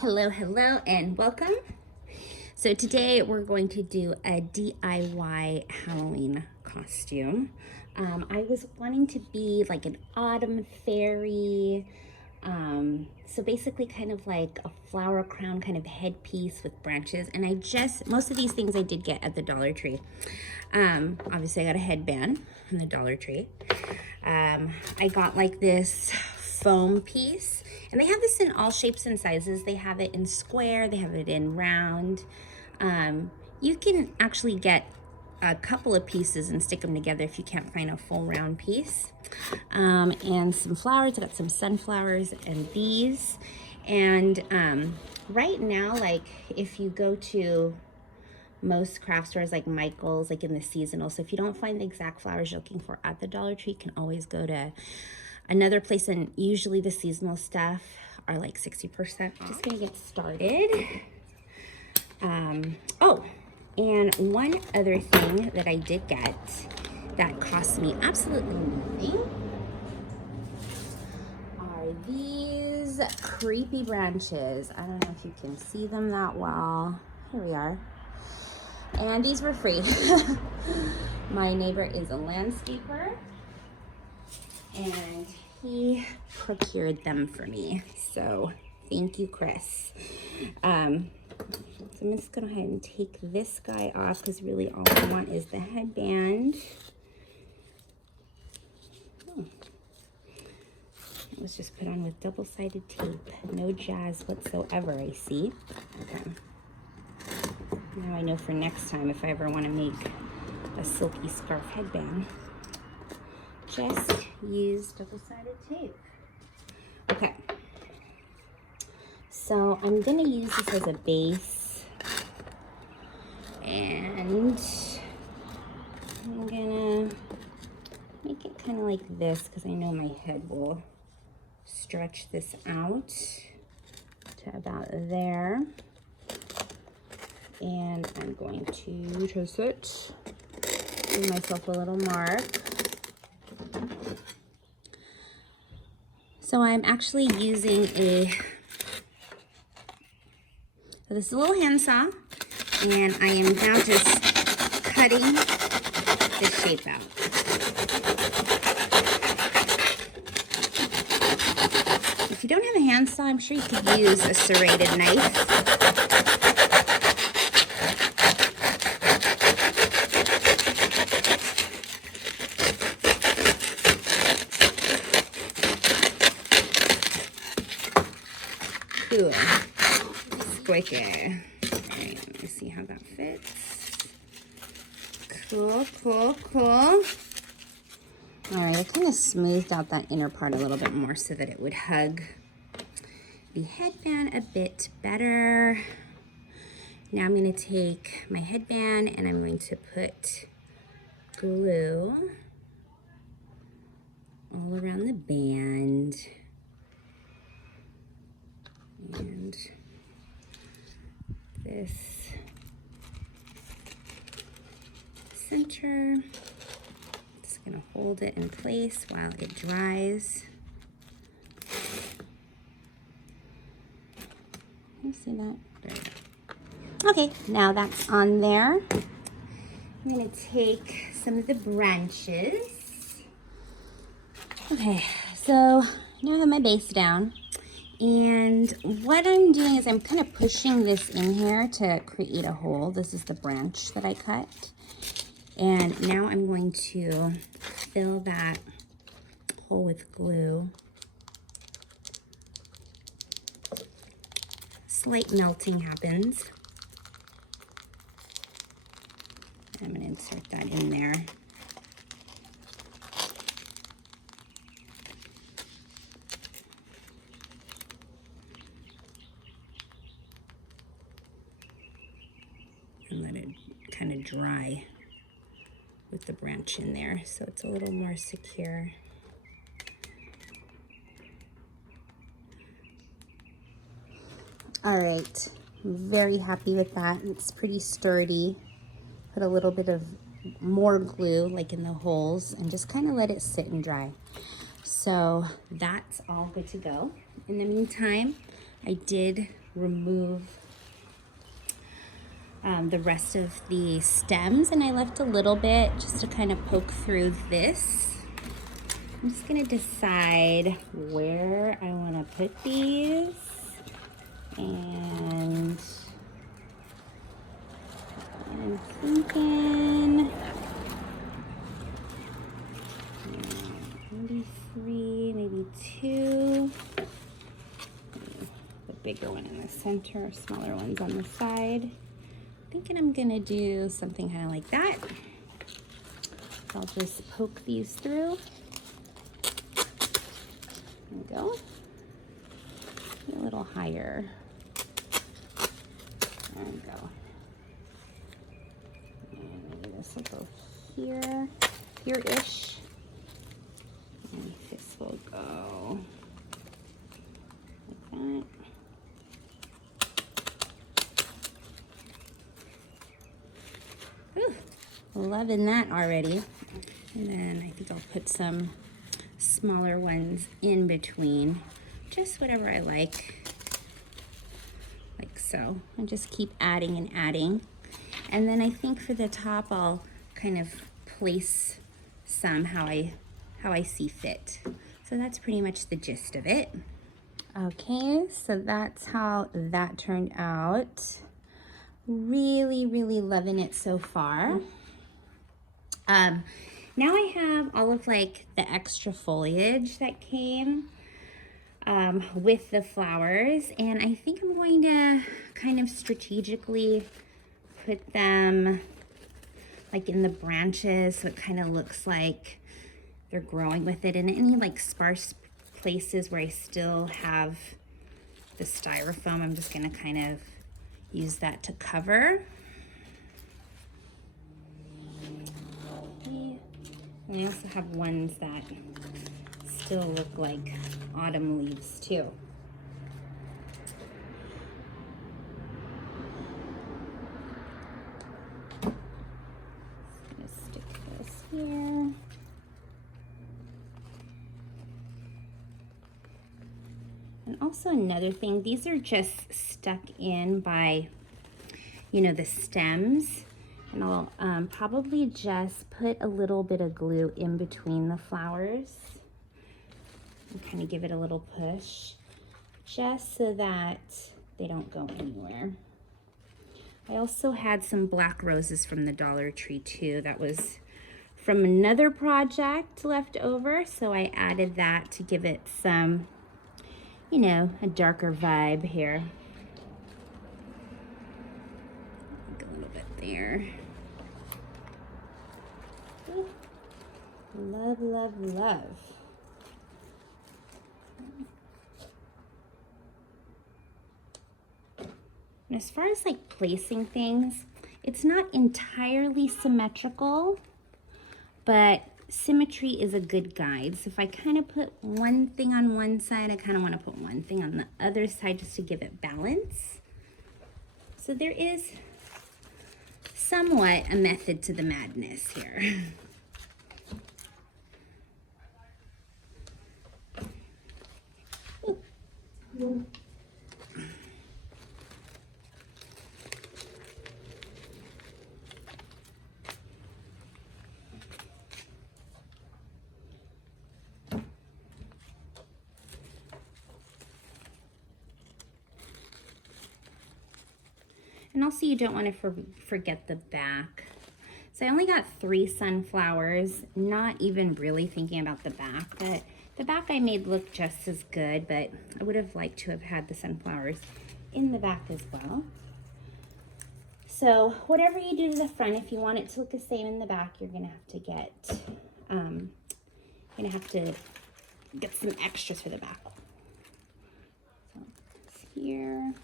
Hello, and welcome. So today we're going to do a DIY Halloween costume. I was wanting to be like an autumn fairy. So basically kind of like a flower crown kind of headpiece with branches. And most of these things I did get at the Dollar Tree. Obviously I got a headband from the Dollar Tree. I got like this foam piece, and they have this in all shapes and sizes. They have it in square, they have it in round. You can actually get a couple of pieces and stick them together if you can't find a full round piece. And some flowers. I got some sunflowers and these. And right now, like if you go to most craft stores like Michael's, like in the seasonal, so if you don't find the exact flowers you're looking for at the Dollar Tree, you can always go to another place, and usually the seasonal stuff are like 60% off. Just gonna get started. Oh, and one other thing that I did get that cost me absolutely nothing are these creepy branches. I don't know if you can see them that well. Here we are. And these were free. My neighbor is a landscaper, and he procured them for me. So thank you, Chris. So I'm just gonna go ahead and take this guy off because really all I want is the headband. It was just put on with double-sided tape. No jazz whatsoever, I see. Okay. Now I know for next time if I ever want to make a silky scarf headband, just use double-sided tape. Okay. So I'm gonna use this as a base, and I'm gonna make it kind of like this because I know my head will stretch this out to about there. And I'm going to twist it, give myself a little mark. So I'm actually using this is a little handsaw, and I am now just cutting the shape out. If you don't have a handsaw, I'm sure you could use a serrated knife. Cool. Squeaky. Alright, let me see how that fits. Cool. Alright, I kind of smoothed out that inner part a little bit more so that it would hug the headband a bit better. Now I'm going to take my headband and I'm going to put glue all around the band. And this center, just gonna hold it in place while it dries. Can you see that? There we go. Okay, now that's on there. I'm gonna take some of the branches. Okay, so now I have my base down. And what I'm doing is I'm kind of pushing this in here to create a hole. This is the branch that I cut. And now I'm going to fill that hole with glue. Slight melting happens. I'm going to insert that in there. And let it kind of dry with the branch in there so it's a little more secure. All right, I'm very happy with that. It's pretty sturdy. Put a little bit of more glue like in the holes and just kind of let it sit and dry. So that's all good to go. In the meantime, I did remove the rest of the stems, and I left a little bit just to kind of poke through this. I'm just gonna decide where I want to put these, and I'm thinking maybe 3, maybe 2. The bigger one in the center, smaller ones on the side. Thinking I'm gonna do something kind of like that. I'll just poke these through. There we go. A little higher. There we go. And maybe this will go here, here-ish. And this will go like that. Whew, loving that already. And then I think I'll put some smaller ones in between, just whatever I like so. And just keep adding and adding. And then I think for the top, I'll kind of place some how I see fit. So that's pretty much the gist of it. Okay, so that's how that turned out. Really, really loving it so far. Now I have all of like the extra foliage that came with the flowers, and I think I'm going to kind of strategically put them like in the branches so it kind of looks like they're growing with it, and any like sparse places where I still have the styrofoam, I'm just going to kind of use that to cover. And I also have ones that still look like autumn leaves too. Just gonna stick this here. And also another thing, these are just stuck in by, you know, the stems. And I'll probably just put a little bit of glue in between the flowers and kind of give it a little push, just so that they don't go anywhere. I also had some black roses from the Dollar Tree too. That was from another project left over, so I added that to give it some, you know, a darker vibe here. A little bit there. Love, love, love. And as far as like placing things, it's not entirely symmetrical, but symmetry is a good guide. So if I kind of put one thing on one side, I kind of want to put one thing on the other side just to give it balance. So there is somewhat a method to the madness here. And also you don't want to forget the back. So I only got 3 sunflowers, not even really thinking about the back, but the back I made look just as good, but I would have liked to have had the sunflowers in the back as well. So whatever you do to the front, if you want it to look the same in the back, you're gonna have to get some extras for the back. So it's here.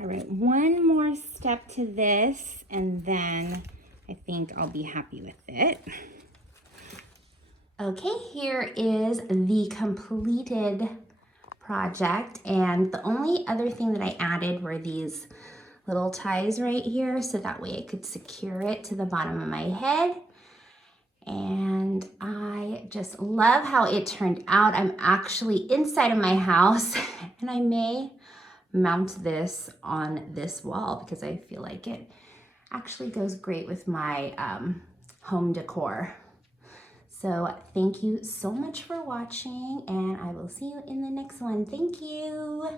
All right, one more step to this, and then I think I'll be happy with it. Okay, here is the completed project, and the only other thing that I added were these little ties right here, so that way I could secure it to the bottom of my head. And I just love how it turned out. I'm actually inside of my house and I may mount this on this wall because I feel like it actually goes great with my home decor. So thank you so much for watching, and I will see you in the next one. Thank you.